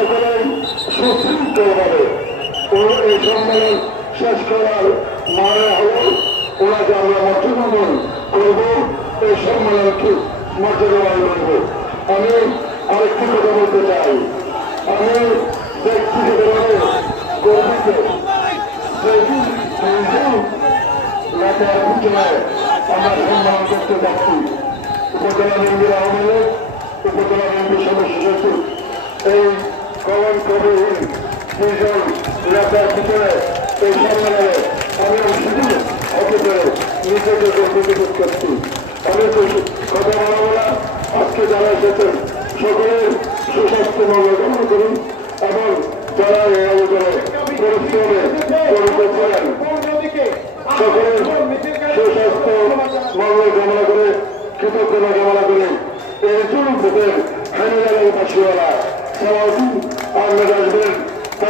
সকলেই সুশৃঙ্খলভাবে এই সম্মেলন শেষ করার মানে হল ওনাকে আমরা মর্যাদামন করব, এই সম্মেলনকে মর্যাদাবান করব আমি আরেকটি কথা বলতে চাই। আমি ব্যক্তিগতভাবে গর্বিত আমরা সম্মান করতে যাচ্ছি উপজেলা বিএনপির আহ্বায়ক, উপজেলা বিএনপির সদস্য সচিব, এই কমন কবিহীন দুইজন নেতার ভিতরে। এই সম্মেলনে আমি শুধু হতে পেরে নিজেকে গর্বিত বোধ করছি। আমি তো কথা বলাবো না আজকে যারা এসেছেন সকলের সুস্বাস্থ্য মঙ্গল করুন এবং যারা এই আলোচনায় পরিশ্রমে করেন সকলের সুস্বাস্থ্য মঙ্গল কামনা করে, কৃতজ্ঞতা কামনা করে, এই যুবকের হানিয়াল এবং পাশিওয়ালা সালাউদ্দিন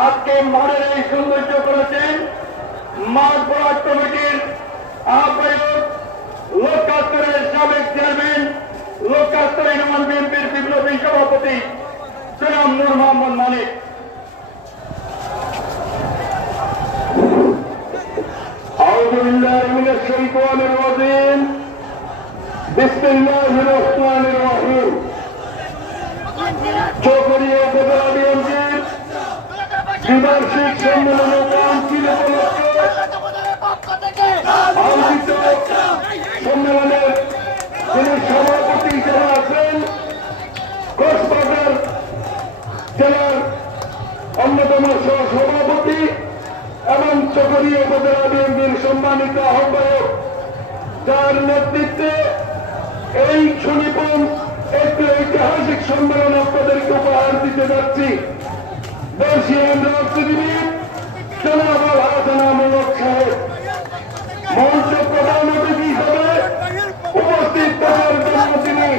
আজকে মাঠের এই সৌন্দর্য করেছেন মাঠ বরাদ কমিটির আহ্বায়ক লোকাস্তরের সাবেক চেয়ারম্যান লোকাস্তর ইউনিয়ন বিএনপির বিপ্লবী সভাপতি জনাব নূর মোহাম্মদ মালিক أعوذ بالله من الشيطان الرجيم بسم الله الرحمن الرحيم চৌকরিয়া উপজেলা বিএনপির দ্বিবার্ষিক সম্মেলনে কাউন্সিল আয়োজিত সম্মেলনের তিনি সভাপতি হিসেবে আছেন, কক্সবাজার জেলার সভাপতি এবং চকরিয়া উপজেলা বিএনপির সম্মানিত আহ্বায়ক, যার নেতৃত্বে এই সুনিপুণ একটি ঐতিহাসিক সম্মেলন আপনাদেরকে উপহার দিতে যাচ্ছি। বর্ষিয়ান রাজনীতিবিদ জনাব আল হাসানা সাহেব মঞ্চ প্রধান অতিথি উপস্থিত থাকার জন্য তিনি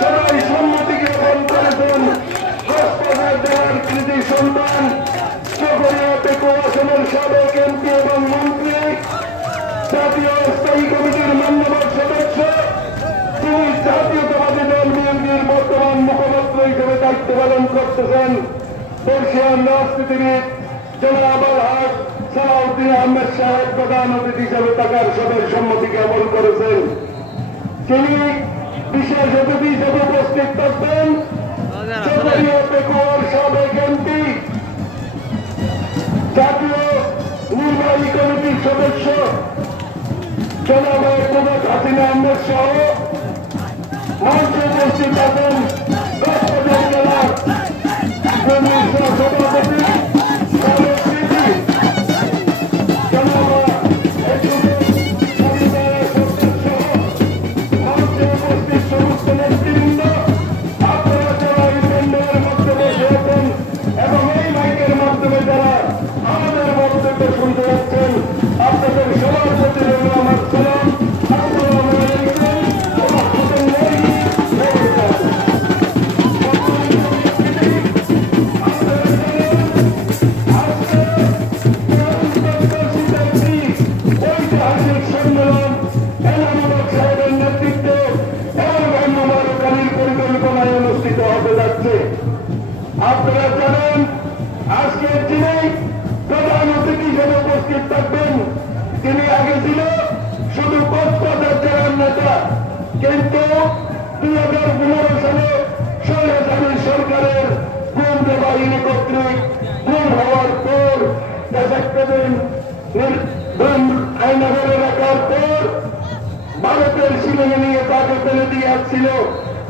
সবাই সম্মতি জ্ঞাপন করেছেন হাসপাতাল জেলার কৃতি সন্তান চকরিয়া মন্ত্রী জাতীয় স্থায়ী কমিটির মান্যবর সদস্য তিনি জাতীয়তাবাদী দল বর্তমান মুখপাত্র হিসেবে দায়িত্ব পালন করতেছেন বর্ষিয়ান রাজনীতিবিদ জনাব আলহাজ সালাউদ্দিন আহমেদ সাহেব প্রধান অতিথি হিসেবে থাকার সবাই সম্মতি জ্ঞাপন করেছেন। তিনি বিশেষ অতিথি হিসেবে উপস্থিত থাকবেন। সাবেক এমপি, জাতীয় নির্বাহী কমিটির সদস্য, জনাব হাসিনা আহমেদ সহ। মঞ্চে উপস্থিত আছেন কমিটির সভাপতি সাবেক আপনারা জানেন, আজকের দিনে প্রধান অতিথি হিসেবে উপস্থিত থাকবেন। তিনি আগে ছিল শুধু কক্সবাজার জেলার নেতা, কিন্তু দুই হাজার পনেরো সালে সৈয়দ সরকারের গোয়েন্দা বাহিনী কর্তৃক গুম হওয়ার পর আইনগরে পর ভারতের শিলিংয়ে নিয়ে তাকে ফেলে দিয়ে আসছিল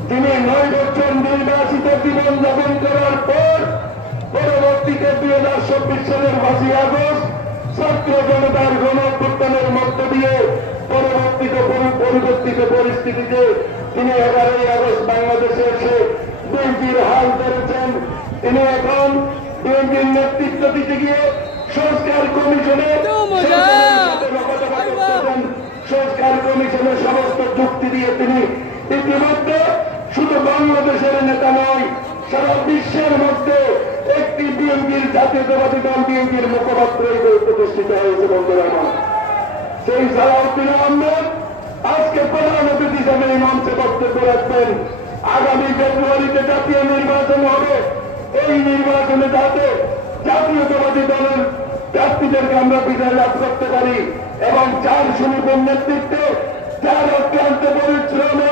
তিনি নয় বছর নির্বাসিত জীবন যাপন করার পর পরবর্তীতে দুই হাজার চব্বিশ সালের পাঁচই আগস্ট ছাত্র জনতার গণ অভ্যুত্থানের মধ্য দিয়ে পরবর্তীতে পরিবর্তিত পরিস্থিতিতে তিনি এগারোই আগস্ট বাংলাদেশে এসে বিএনপির হাল ধরেছেন তিনি এখন বিএনপির নেতৃত্ব দিতে গিয়ে সংস্কার কমিশনে। সংস্কার কমিশনের সমস্ত যুক্তি দিয়ে তিনি ইতিমধ্যে শুধু বাংলাদেশের নেতা নয়, সারা বিশ্বের মধ্যে একটি বিএনপির জাতীয়তাবাদী দল বিএনপির মুখপাত্র প্রতিষ্ঠিত হয়েছে, বন্ধুরা আমার। সেই সালাউদ্দিন আহমেদ আজকে প্রধান অতিথি হিসাবে এই মঞ্চে বক্তব্য রাখবেন। আগামী ফেব্রুয়ারিতে জাতীয় নির্বাচন হবে। এই নির্বাচনে যাতে জাতীয়তাবাদী দলের প্রার্থীদেরকে আমরা বিজয় লাভ করতে পারি এবং চার সুনিপুণ নেতৃত্বে চার অক্লান্ত পরিশ্রমে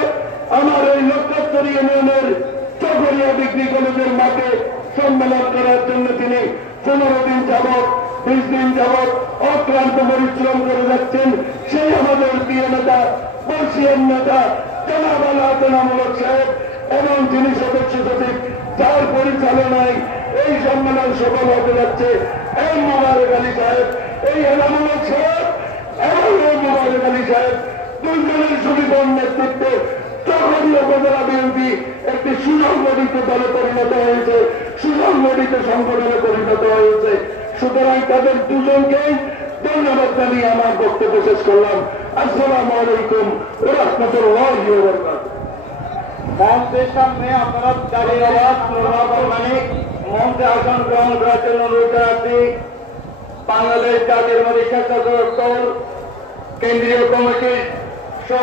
আমার এই লক্ষ্যস্তরী ইউনিয়নের চকরিয়া ডিগ্রি কলেজের মাঠে সম্মেলন করার জন্য তিনি পনেরো দিন যাবৎ, বিশ দিন যাবৎ অক্লান্ত পরিশ্রম করে যাচ্ছেন। সেই আমাদের প্রিয় নেতা, বর্ষিয়ান নেতা জনাবাল আলোচনামূলক সাহেব এবং যিনি সদস্য সচিব, যার পরিচালনায় এই সম্মেলন সফল হতে যাচ্ছে। এই মোবারক আলী সাহেব, এই এনামূলক সাহেব এবং এই মোবারক আলী সাহেব দুজনের সুবিধার নেতৃত্বে চকরিয়া উপজেলা বিএনপি একটি সুসংগঠিত দলে পরিণত হয়েছে। সুসংগঠিত সংগঠনে পরিণত হয়েছে। সুতরাং তাদের দুজনকে ধন্যবাদ জানিয়ে আমার বক্তব্য শেষ করলাম। আসসালামু আলাইকুম রহমতুল্লাহ মঞ্চের সামনে আপনারা বাংলাদেশ জাতীয় স্বেচ্ছাসেবক দল, কেন্দ্রীয় কমিটির সহ